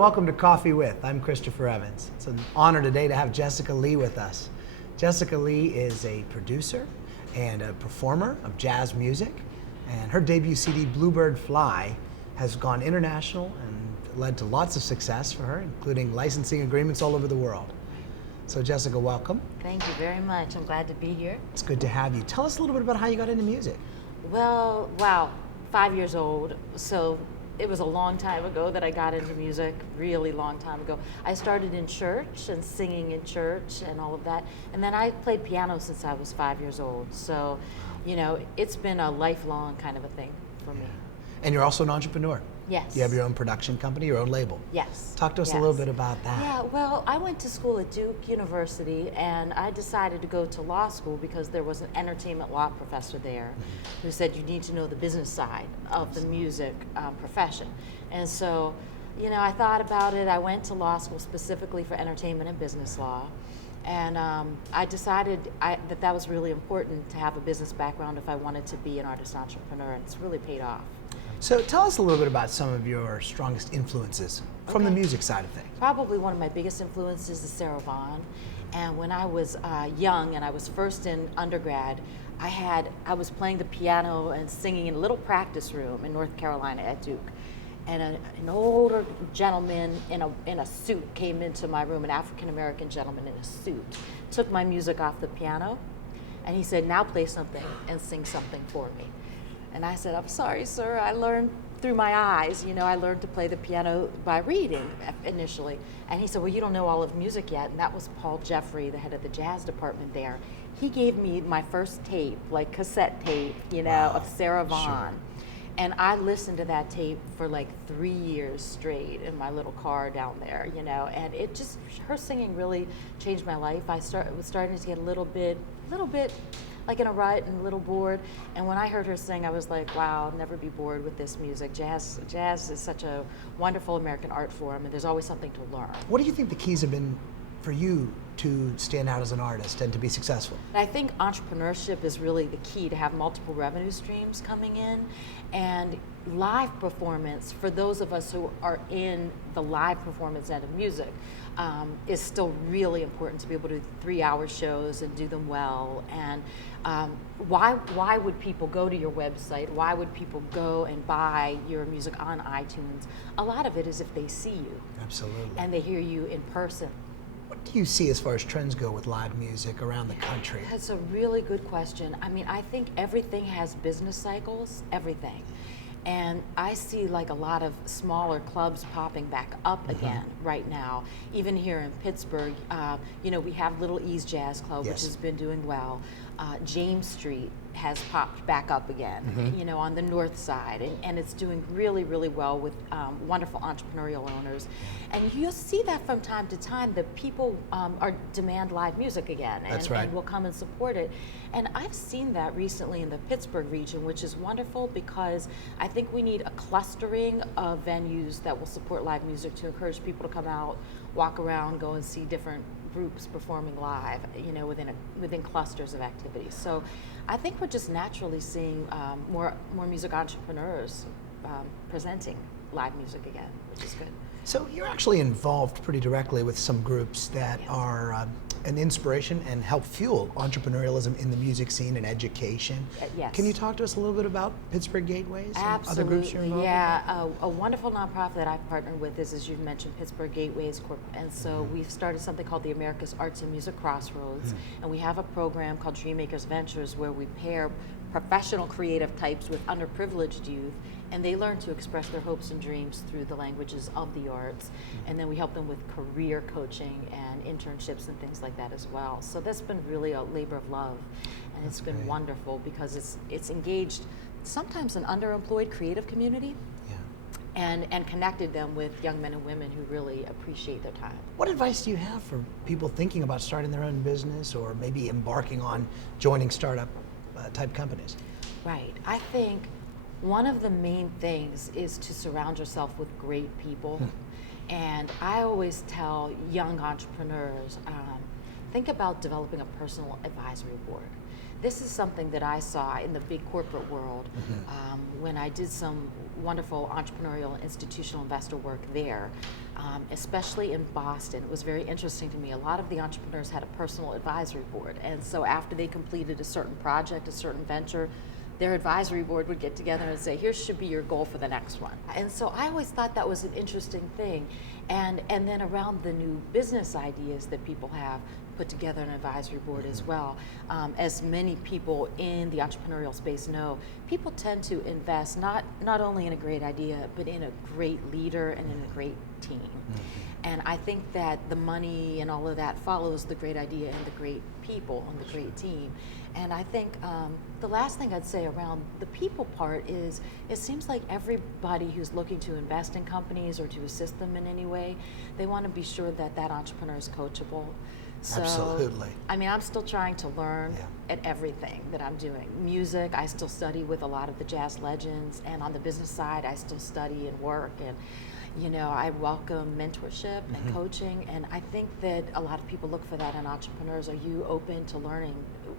welcome to Coffee With. I'm Christopher Evans. It's an honor today to have Jessica Lee with us. Jessica Lee is a producer and a performer of jazz music, and her debut CD, Bluebird Fly, has gone international and led to lots of success for her, including licensing agreements all over the world. So Jessica, welcome. Thank you very much. I'm glad to be here. It's good to have you. Tell us a little bit about how you got into music. Well, wow, 5 years old, so it was a long time ago that I got into music, really long time ago. I started in church and singing in church and all of that, and then I played piano since I was 5 years old. So, you know, it's been a lifelong kind of a thing for me. And you're also an entrepreneur. Yes. You have your own production company, your own label. Yes. Talk to us a little bit about that. Yeah, well, I went to school at Duke University, and I decided to go to law school because there was an entertainment law professor there who said you need to know the business side of the music profession. And so, you know, I thought about it. I went to law school specifically for entertainment and business law. And I decided that was really important to have a business background if I wanted to be an artist entrepreneur, and it's really paid off. So tell us a little bit about some of your strongest influences from the music side of things. Probably one of my biggest influences is Sarah Vaughan. And when I was young and I was first in undergrad, I was playing the piano and singing in a little practice room in North Carolina at Duke. And an older gentleman in a suit came into my room, an African-American gentleman in a suit, took my music off the piano, and he said, "Now play something and sing something for me." And I said, "I'm sorry, sir, I learned through my eyes. You know, I learned to play the piano by reading initially." And he said, "Well, you don't know all of music yet." And that was Paul Jeffrey, the head of the jazz department there. He gave me my first tape, like cassette tape, you know, of Sarah Vaughan. Sure. And I listened to that tape for like 3 years straight in my little car down there, you know, and it just, her singing really changed my life. I was starting to get a little bit like in a rut and a little bored. And when I heard her sing, I was like, wow, I'll never be bored with this music. Jazz is such a wonderful American art form, and there's always something to learn. What do you think the keys have been for you to stand out as an artist and to be successful? I think entrepreneurship is really the key, to have multiple revenue streams coming in, and live performance, for those of us who are in the live performance end of music, is still really important to be able to do 3-hour shows and do them well. And why would people go to your website? Why would people go and buy your music on iTunes? A lot of it is if they see you. Absolutely. And they hear you in person. What do you see as far as trends go with live music around the country? That's a really good question. I mean, I think everything has business cycles, everything. And I see like a lot of smaller clubs popping back up again right now. Even here in Pittsburgh, you know, we have Little E's Jazz Club, which has been doing well. James Street has popped back up again, you know, on the north side, and it's doing really, really well with wonderful entrepreneurial owners. And you'll see that from time to time, that people demand live music again, and will come and support it. And I've seen that recently in the Pittsburgh region, which is wonderful, because I think we need a clustering of venues that will support live music to encourage people to come out, walk around, go and see different groups performing live, you know, within clusters of activities. So I think we're just naturally seeing more music entrepreneurs presenting live music again, which is good. So you're actually involved pretty directly with some groups that are an inspiration and help fuel entrepreneurialism in the music scene and education. Yes. Can you talk to us a little bit about Pittsburgh Gateways? Absolutely. And other groups you're involved with? A wonderful nonprofit that I've partnered with is, as you've mentioned, Pittsburgh Gateways Corp. And so we've started something called the America's Arts and Music Crossroads. And we have a program called Dreammakers Ventures, where we pair professional creative types with underprivileged youth, and they learn to express their hopes and dreams through the languages of the arts. And then we help them with career coaching and internships and things like that as well. So that's been really a labor of love, and it's been wonderful because it's engaged sometimes an underemployed creative community, and connected them with young men and women who really appreciate their time. What advice do you have for people thinking about starting their own business, or maybe embarking on joining startup type companies? Right. I think one of the main things is to surround yourself with great people. And I always tell young entrepreneurs, think about developing a personal advisory board. this is something that I saw in the big corporate world when I did some wonderful entrepreneurial institutional investor work there, especially in Boston. It was very interesting to me. A lot of the entrepreneurs had a personal advisory board, and so after they completed a certain project, a certain venture, their advisory board would get together and say, here should be your goal for the next one. And so I always thought that was an interesting thing. And then around the new business ideas that people have, put together an advisory board as well. As many people in the entrepreneurial space know, people tend to invest not only in a great idea, but in a great leader and in a great team. And I think that the money and all of that follows the great idea and the great people and the great team. And I think the last thing I'd say around the people part is it seems like everybody who's looking to invest in companies or to assist them in any way, they want to be sure that that entrepreneur is coachable. So, Absolutely. I mean, I'm still trying to learn at everything that I'm doing. Music, I still study with a lot of the jazz legends, and on the business side, I still study and work, and you know, I welcome mentorship and coaching, and I think that a lot of people look for that in entrepreneurs. Are you open to learning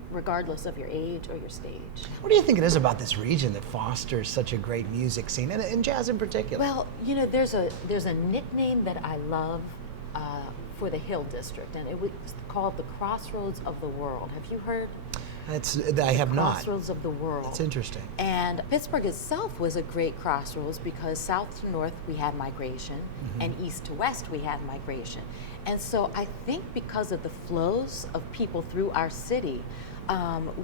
regardless of your age or your stage? What do you think it is about this region that fosters such a great music scene, and jazz in particular? Well, you know, there's a nickname that I love for the Hill District, and it was called the Crossroads of the World. Have you heard? I have not. Crossroads of the world. It's interesting. And Pittsburgh itself was a great crossroads because south to north we had migration, and east to west we had migration. And so I think because of the flows of people through our city,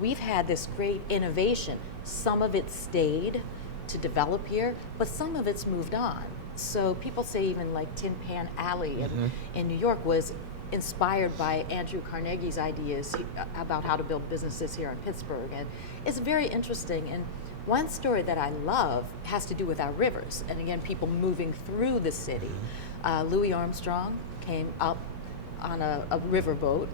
we've had this great innovation. Some of it stayed to develop here, but some of it's moved on. So people say even like Tin Pan Alley in New York was inspired by Andrew Carnegie's ideas about how to build businesses here in Pittsburgh. And it's very interesting. And one story that I love has to do with our rivers. And again, people moving through the city. Louis Armstrong came up on a riverboat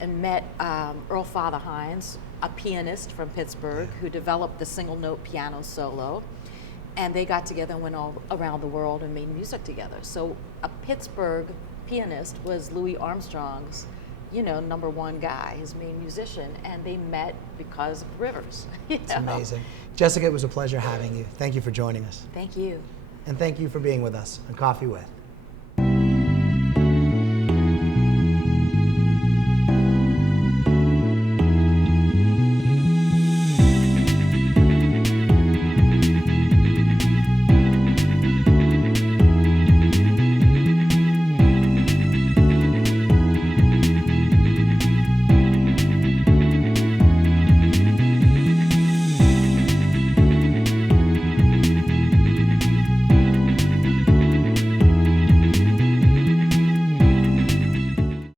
and met Earl Father Hines, a pianist from Pittsburgh who developed the single note piano solo. And they got together and went all around the world and made music together. So a Pittsburgh pianist was Louis Armstrong's, you know, #1 guy, his main musician, and they met because of rivers. It's amazing. Jessica, it was a pleasure having you. Thank you for joining us. Thank you. And thank you for being with us on Coffee With.